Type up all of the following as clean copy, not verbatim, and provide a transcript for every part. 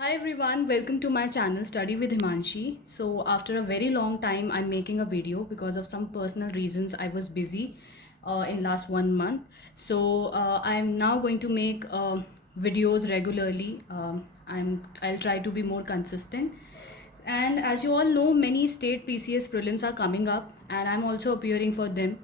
Hi everyone, welcome to my channel Study with Himanshi. So after a very long time I'm making a video because of some personal reasons. I was busy in last 1 month. So I'm now going to make videos regularly. I'll try to be more consistent. And as you all know, many state PCS prelims are coming up and I'm also appearing for them.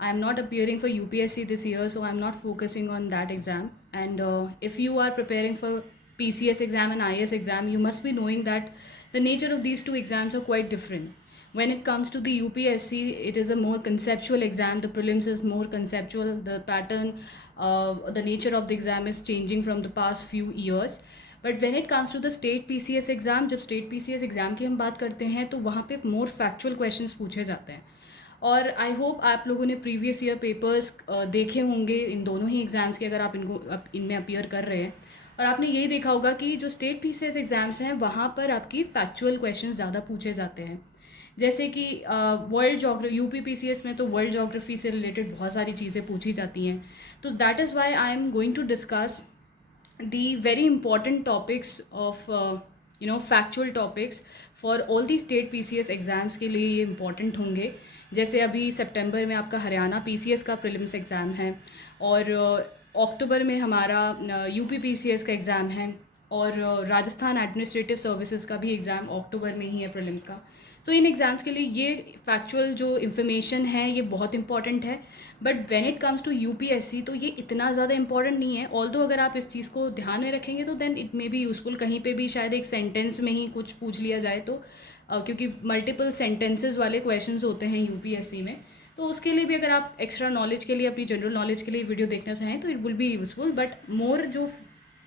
I'm not appearing for UPSC this year, so I'm not focusing on that exam. And if you are preparing for PCS exam and IS exam, you must be knowing that the nature of these two exams are quite different. When it comes to the UPSC, it is a more conceptual exam. The prelims is more conceptual. The pattern, the nature of the exam is changing from the past few years. But when it comes to the state PCS exam, जब state PCS exam की हम बात करते हैं तो वहाँ पे मोर factual questions पूछे जाते हैं. और आई होप आप लोगों ने प्रीवियस ईयर पेपर्स देखे होंगे इन दोनों ही एग्ज़ाम्स के, अगर आप इनमें अपियर कर रहे हैं. और आपने यही देखा होगा कि जो स्टेट पीसीएस एग्ज़ाम्स हैं वहाँ पर आपकी फैक्चुअल क्वेश्चंस ज़्यादा पूछे जाते हैं. जैसे कि वर्ल्ड जोग्राफी, यूपी पीसीएस में तो वर्ल्ड जोग्राफी से रिलेटेड बहुत सारी चीज़ें पूछी जाती हैं. तो that is why I am going to discuss the very important topics of factual topics for all the state PCS exams के लिए ये important होंगे. जैसे अभी सितंबर में आपका हरियाणा PCS का प्रीलिम्स एग्ज़ाम है और अक्टूबर में हमारा यूपी PCS का एग्ज़ाम है और राजस्थान एडमिनिस्ट्रेटिव सर्विसेज का भी एग्ज़ाम अक्टूबर में ही है प्रीलिम्स का. तो इन एग्ज़ाम्स के लिए ये फैक्चुअल जो इन्फॉर्मेशन है ये बहुत इंपॉर्टेंट है. But when it comes to UPSC तो ये इतना ज़्यादा इंपॉर्टेंट नहीं है. ऑल्दो अगर आप इस चीज़ को ध्यान में रखेंगे तो then it may be useful. कहीं पे भी शायद एक सेंटेंस में ही कुछ पूछ लिया जाए तो क्योंकि मल्टीपल सेंटेंसेस वाले क्वेश्चंस होते हैं यूपीएससी में, तो उसके लिए भी अगर आप एक्स्ट्रा नॉलेज के लिए, अपनी जनरल नॉलेज के लिए वीडियो देखना चाहें तो it will be useful. But more जो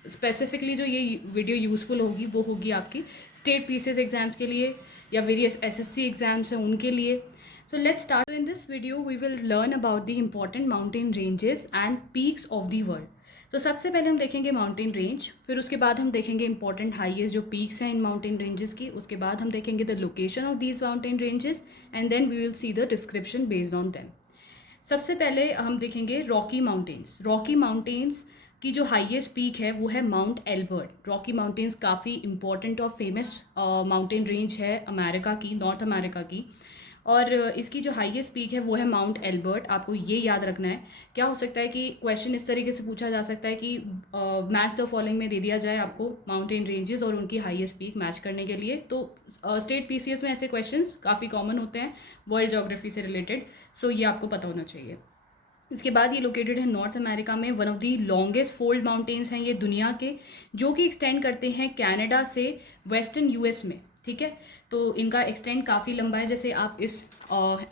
स्पेसिफिकली जो ये वीडियो यूज़फुल होगी वो होगी आपकी स्टेट पीसीएस एग्ज़ाम्स के लिए या वेरियस एसएससी एग्ज़ाम्स हैं उनके लिए. So let's start. So in this video we will learn about the important mountain ranges and peaks of the world. तो सबसे पहले हम देखेंगे माउंटेन रेंज, फिर उसके बाद हम देखेंगे इंपॉर्टेंट हाईएस्ट जो पीक्स हैं इन माउंटेन रेंजेस की. उसके बाद हम देखेंगे the location of these mountain ranges and then we will see the description based on them. सबसे पहले हम देखेंगे रॉकी माउंटेन्स. रॉकी माउंटेन्स की जो हाईएस्ट पीक है वो है माउंट एल्बर्ट. रॉकी माउंटेन्स काफ़ी इंपॉर्टेंट और फेमस माउंटेन रेंज है अमेरिका की, नॉर्थ अमेरिका की. और इसकी जो हाईएस्ट पीक है वो है माउंट एल्बर्ट. आपको ये याद रखना है. क्या हो सकता है कि क्वेश्चन इस तरीके से पूछा जा सकता है कि मैच द फॉलोइंग में दे दिया जाए आपको माउंटेन रेंजेस और उनकी हाईएस्ट पीक मैच करने के लिए. तो स्टेट पीसीएस में ऐसे क्वेश्चंस काफ़ी कॉमन होते हैं वर्ल्ड जोग्राफी से रिलेटेड. सो ये आपको पता होना चाहिए. इसके बाद ये लोकेटेड है नॉर्थ अमेरिका में. One of the longest fold mountains हैं ये दुनिया के, जो कि एक्सटेंड करते हैं कनाडा से वेस्टर्न यूएस में. ठीक है, तो इनका एक्सटेंड काफ़ी लंबा है. जैसे आप इस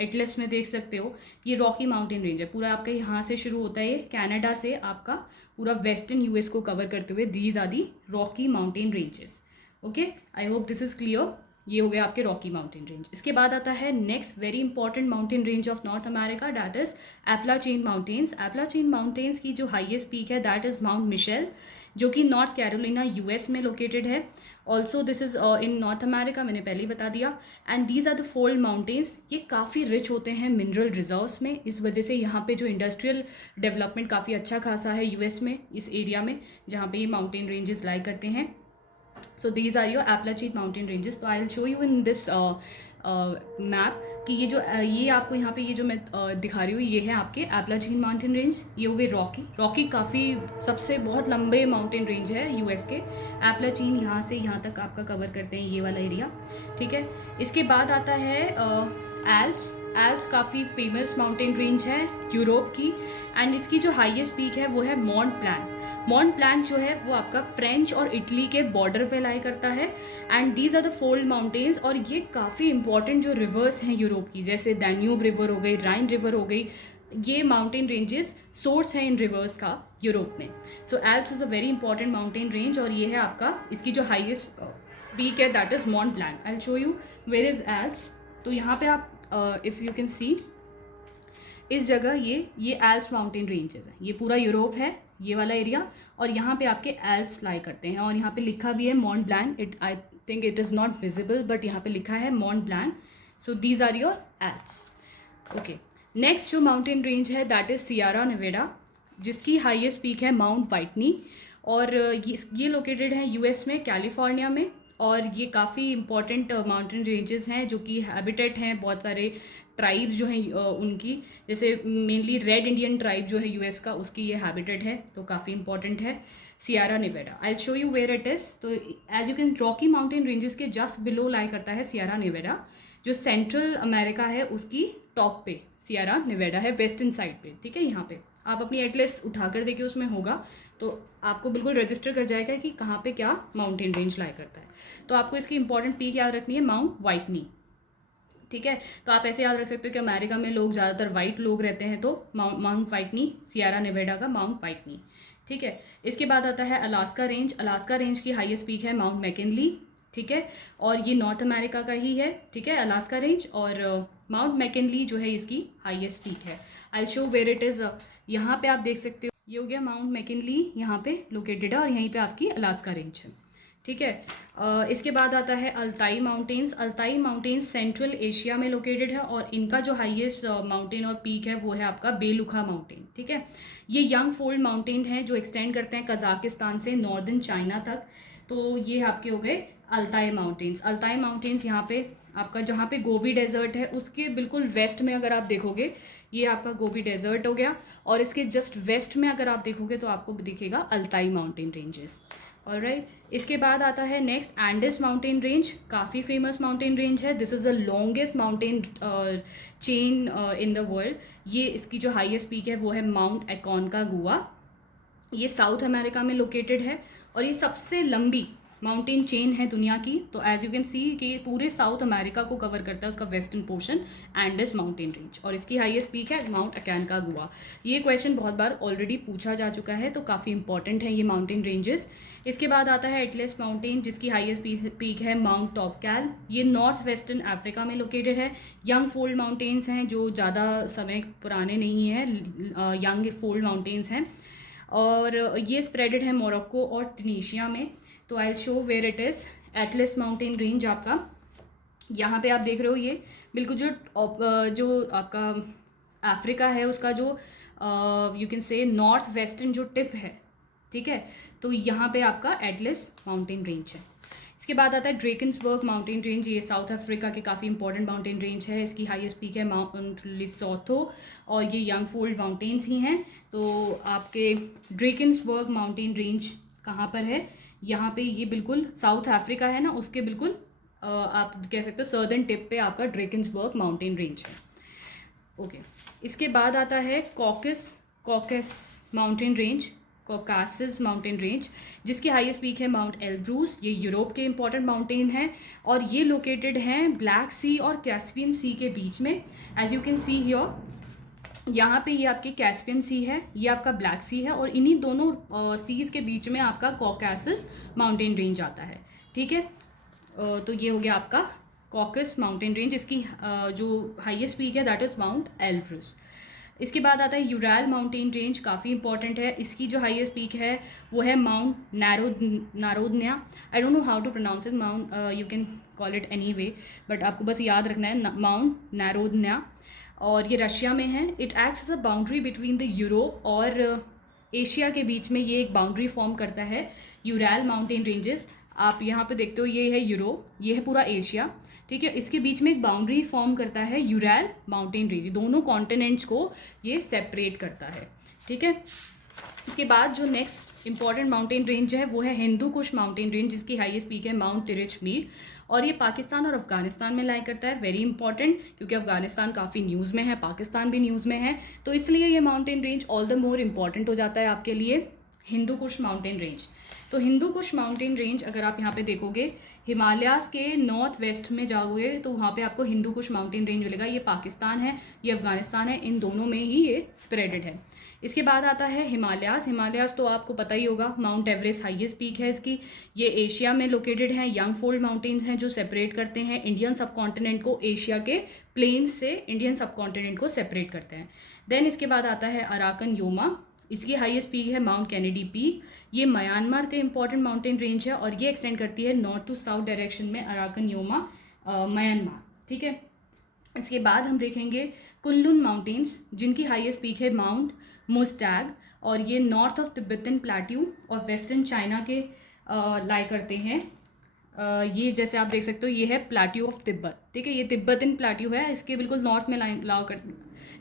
एटलस में देख सकते हो ये रॉकी माउंटेन रेंज है. पूरा आपका यहाँ से शुरू होता है, ये कनाडा से आपका पूरा वेस्टर्न यूएस को कवर करते हुए these are the Rocky mountain ranges. Okay, I hope this is clear. ये हो गया आपके रॉकी माउंटेन रेंज. इसके बाद आता है next very important mountain range of North America, that is Appalachian mountains. Appalachian mountains की जो हाईएस्ट पीक है दैट इज़ माउंट मिशेल, जो कि नॉर्थ कैरोलिना यूएस में लोकेटेड है. Also this is in North America, मैंने पहले ही बता दिया. And these are the fold mountains. ये काफ़ी रिच होते हैं मिनरल रिजर्व्स में. इस वजह से यहाँ पे जो इंडस्ट्रियल डेवलपमेंट काफ़ी अच्छा खासा है यूएस में, इस एरिया में जहाँ पे ये माउंटेन रेंजेस लाई करते हैं. So these are your Appalachian mountain ranges. तो I'll show you in this map कि ये जो ये आपको यहाँ पे ये जो मैं दिखा रही हूँ ये है आपके एप्लाचीन माउंटेन रेंज. ये हो गए रॉकी. रॉकी काफ़ी सबसे बहुत लंबे माउंटेन रेंज है यूएस के. एप्लाचीन यहाँ से यहाँ तक आपका कवर करते हैं ये वाला एरिया. ठीक है, इसके बाद आता है एल्प्स. एल्प्स काफ़ी फेमस माउंटेन रेंज है यूरोप की. एंड इसकी जो हाईएस्ट पीक है वो है मॉन्ट ब्लैंक. मॉन्ट ब्लैंक जो है वो आपका फ्रेंच और इटली के बॉर्डर पे लाई करता है. And these are the fold mountains. और ये काफ़ी इंपॉर्टेंट जो रिवर्स हैं यूरोप की, जैसे डैन्यूब रिवर हो गई, राइन रिवर हो गई, ये माउंटेन रेंजेस सोर्स हैं इन रिवर्स का यूरोप में. So Alps is a very important mountain range. और ये है आपका, इसकी जो हाईएस्ट पीक है that is Mont Blanc. I will show you where is Alps. तो यहाँ पे आप इफ़ यू कैन सी इस जगह ये एल्प्स माउंटेन रेंजेस हैं. ये पूरा यूरोप है ये वाला एरिया, और यहाँ पे आपके एल्प्स लाई करते हैं. और यहाँ पे लिखा भी है Mont Blanc. It I think it is not visible but यहाँ पे लिखा है Mont Blanc. So these are your Alps. Okay, next जो माउंटेन रेंज है दैट इज़ सियरा नेवाडा, जिसकी हाईएस्ट पीक है माउंट वाइटनी. और ये लोकेटेड है यूएस में, कैलिफोर्निया में। और ये काफ़ी इंपॉर्टेंट माउंटेन रेंजेस हैं जो कि हैबिटेट हैं बहुत सारे ट्राइब्स जो हैं उनकी, जैसे मेनली रेड इंडियन ट्राइब जो है यूएस का, उसकी ये हैबिटेट है, तो काफ़ी इंपॉर्टेंट है। Sierra Nevada, I show you where it is. तो as you can, Rocky mountain ranges के जस्ट बिलो लाई करता है सियारा नेवेडा, जो सेंट्रल अमेरिका है उसकी टॉप पे सियारा नेवेडा है, वेस्टर्न साइड पे। ठीक है, यहाँ पे आप अपनी एटलस उठाकर देखिए, उसमें होगा तो आपको बिल्कुल रजिस्टर कर जाएगा कि कहाँ पे क्या माउंटेन रेंज लाई करता है। तो आपको इसकी इंपॉर्टेंट पीक याद रखनी है, माउंट वाइटनी। ठीक है, तो आप ऐसे याद रख सकते हो कि अमेरिका में लोग ज़्यादातर वाइट लोग रहते हैं, तो माउंट वाइटनी, सियारा नेवेडा का माउंट वाइटनी। ठीक है, इसके बाद आता है अलास्का रेंज। अलास्का रेंज की हाईएस्ट पीक है माउंट मैकिनली। ठीक है, और ये नॉर्थ अमेरिका का ही है। ठीक है, अलास्का रेंज, और माउंट मैकिनली जो है इसकी हाईएस्ट पीक है। I show where it is. यहाँ पे आप देख सकते हो, ये हो गया माउंट मैकिनली, यहाँ पे लोकेटेड है, और यहीं पे आपकी अलास्का रेंज है। ठीक है, इसके बाद आता है Altai mountains. Altai mountains central Asia में लोकेटेड है, और इनका जो हाईएस्ट माउंटेन और पीक है वो है आपका बेलुखा माउंटेन। ठीक है, ये यंग फोल्ड माउंटेन है जो एक्सटेंड करते हैं कजाकिस्तान से नॉर्दर्न चाइना तक। तो ये आपके हो गए अल्ताई माउंटेन्स। अल्ताई माउंटेन्स यहाँ पे आपका, जहाँ पे गोबी डेजर्ट है उसके बिल्कुल वेस्ट में अगर आप देखोगे, ये आपका गोबी डेजर्ट हो गया, और इसके जस्ट वेस्ट में अगर आप देखोगे तो आपको दिखेगा अल्ताई माउंटेन रेंजेस। ऑलराइट, इसके बाद आता है नेक्स्ट एंडेस माउंटेन रेंज। काफ़ी फेमस माउंटेन रेंज है, this is the longest mountain chain in the world. ये इसकी जो हाईएस्ट पीक है वो है माउंट एकोनकागुआ। ये साउथ अमेरिका में लोकेटेड है, और ये सबसे लंबी माउंटेन चेन है दुनिया की। तो एज यू कैन सी कि पूरे साउथ अमेरिका को कवर करता है उसका western portion, Andes mountain range, और इसकी हाईएस्ट पीक है माउंट एकोनकागुआ। ये क्वेश्चन बहुत बार ऑलरेडी पूछा जा चुका है, तो काफ़ी इंपॉर्टेंट है ये माउंटेन रेंजेस। इसके बाद आता है एटलस माउंटेन, जिसकी हाईएस्ट पीक है माउंट टॉपकैल। ये नॉर्थ वेस्टर्न अफ्रीका में लोकेटेड है। यंग फोल्ड माउंटेन्स हैं जो ज़्यादा समय पुराने नहीं हैं, यंग फोल्ड माउंटेन्स हैं, और ये स्प्रेडेड है मोरक्को और ट्यूनीशिया में। तो I show where it is. Atlas mountain range आपका यहाँ पे आप देख रहे हो, ये बिल्कुल जो आपका अफ्रीका है उसका जो you can say north western जो टिप है। ठीक है, तो यहाँ पे आपका एटलस माउंटेन रेंज है। इसके बाद आता है ड्रेकन्सबर्ग माउंटेन रेंज। ये साउथ अफ्रीका के काफ़ी इंपॉर्टेंट माउंटेन रेंज है। इसकी हाईएस्ट पीक है माउंट लिसोथो, और ये यंग फोल्ड माउंटेन्स ही हैं। तो आपके ड्रेकन्सबर्ग माउंटेन रेंज कहाँ पर है, यहाँ पे, ये बिल्कुल साउथ अफ्रीका है ना, उसके बिल्कुल आप कह सकते हो सर्दर्न टिप पे आपका ड्रेकन्सबर्ग माउंटेन रेंज है। ओके, इसके बाद आता है caucus mountain range, Caucasus mountain range, जिसकी हाईएस्ट पीक है माउंट एल्ब्रूस। ये यूरोप के इंपॉर्टेंट माउंटेन है, और ये लोकेटेड हैं ब्लैक सी और कैस्पियन सी के बीच में। As you can see here, यहाँ पे ये आपकी कैस्पियन सी है, ये आपका ब्लैक सी है, और इन्हीं दोनों सीज़ के बीच में आपका कॉकासस माउंटेन रेंज आता है। ठीक है, तो ये हो गया आपका कॉकस माउंटेन रेंज। इसकी जो हाईएस्ट पीक है दैट इज़ माउंट एल्ब्रूस। इसके बाद आता है यूरैल माउंटेन रेंज, काफ़ी इंपॉर्टेंट है। इसकी जो हाईएस्ट पीक है वो है Mount Narodnaya. I don't know how to pronounce it, mount you can call it any way, but आपको बस याद रखना है माउंट नारोदन्या, और ये रशिया में है। It acts as a boundary between the Europe और एशिया के बीच में, ये एक बाउंड्री फॉर्म करता है यूरैल माउंटेन रेंजेस। आप यहाँ पे देखते हो, ये है यूरोप, ये है पूरा एशिया। ठीक है, इसके बीच में एक बाउंड्री फॉर्म करता है यूरैल माउंटेन रेंज, दोनों कॉन्टिनेंट्स को ये सेपरेट करता है। ठीक है, इसके बाद जो नेक्स्ट इंपॉर्टेंट माउंटेन रेंज है वो है हिंदू कुश माउंटेन रेंज, जिसकी हाईएस्ट पीक है माउंट तिरिचमीर, और ये पाकिस्तान और अफगानिस्तान में लाई करता है। वेरी इंपॉर्टेंट, क्योंकि अफगानिस्तान काफ़ी न्यूज़ में है, पाकिस्तान भी न्यूज़ में है, तो इसलिए ये mountain range all the more important हो जाता है आपके लिए, हिंदू कुश माउंटेन रेंज। तो हिंदू कुश माउंटेन रेंज अगर आप यहाँ पे देखोगे, हिमालयाज़ के नॉर्थ वेस्ट में जाओगे तो वहाँ पे आपको हिंदू कुश माउंटेन रेंज मिलेगा। ये पाकिस्तान है, ये अफगानिस्तान है, इन दोनों में ही ये स्प्रेडेड है। इसके बाद आता है हिमालयाज़ तो आपको पता ही होगा, माउंट एवरेस्ट हाईएस्ट पीक है इसकी। ये एशिया में लोकेटेड है, यंग फोल्ड माउंटेन्स हैं जो सेपरेट करते हैं इंडियन सब कॉन्टिनेंट को, एशिया के प्लेन्स से इंडियन सब कॉन्टिनेंट को सेपरेट करते हैं। देन इसके बाद आता है अराकन योमा, इसकी हाईएस्ट पीक है माउंट कैनेडी पीक। ये म्यांमार के इंपॉर्टेंट माउंटेन रेंज है, और ये एक्सटेंड करती है नॉर्थ टू साउथ डायरेक्शन में, अराकन योमा म्यांमार। ठीक है, इसके बाद हम देखेंगे कुनलुन माउंटेन्स, जिनकी हाईएस्ट पीक है माउंट मुस्टैग, और ये नॉर्थ ऑफ तिब्बतन प्लेट्यू और वेस्टर्न चाइना के लाई करते हैं। ये जैसे आप देख सकते हो, ये है प्लेट्यू ऑफ तिब्बत, ठीक है, ये तिब्बतन प्लेट्यू है, इसके बिल्कुल नॉर्थ में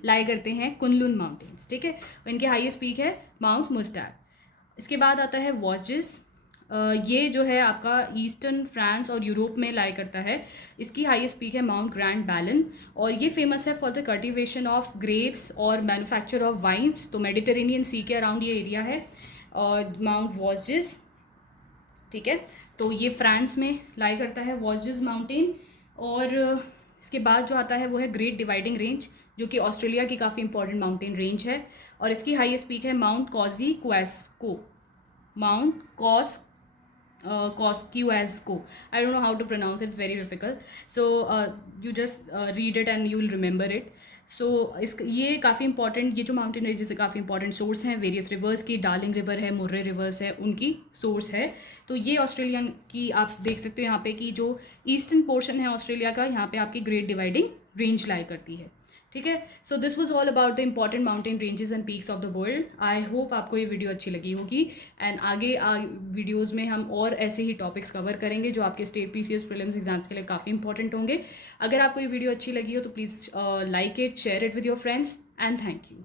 लाई करते हैं कुनलुन माउंटेन्स, ठीक है। इनके हाईएस्ट पीक है माउंट मुस्टैग। इसके बाद आता है वॉजिस। ये जो है आपका ईस्टर्न फ्रांस और यूरोप में लाई करता है। इसकी हाईएस्ट पीक है माउंट ग्रैंड बैलन, और ये फेमस है for the cultivation of grapes और मैन्युफैक्चर ऑफ वाइन्स। तो मेडिटेरेनियन सी के अराउंड ये एरिया है, और माउंट वॉजिस, ठीक है। तो ये फ्रांस में लाई करता है वॉजिस माउंटेन। और इसके बाद जो आता है वो है ग्रेट डिवाइडिंग रेंज, जो कि ऑस्ट्रेलिया की काफ़ी इंपॉर्टेंट माउंटेन रेंज है, और इसकी हाईएस्ट पीक है Mount Kosciuszko, Mount Kosciuszko. I don't know how to pronounce it. It's very difficult. So you just read it and you will remember it. So ये काफ़ी important, ये जो mountain ranges है काफ़ी important source हैं various reverse की। Darling river है, Murray reverse है, उनकी सोर्स है। तो ये ऑस्ट्रेलियन की आप देख सकते हो यहाँ पे कि जो ईस्टर्न पोर्शन है ऑस्ट्रेलिया का, यहाँ पे आपकी ग्रेट डिवाइडिंग रेंज लाई करती है, ठीक है। So this was all about the important mountain ranges and peaks of the world. I hope आपको ये वीडियो अच्छी लगी होगी, एंड आगे वीडियोज़ में हम और ऐसे ही टॉपिक्स कवर करेंगे जो आपके स्टेट पीसीएस प्रीलिम्स एग्जाम्स के लिए काफ़ी इंपॉर्टेंट होंगे। अगर आपको ये वीडियो अच्छी लगी हो तो please like it, share it with your friends, and thank you.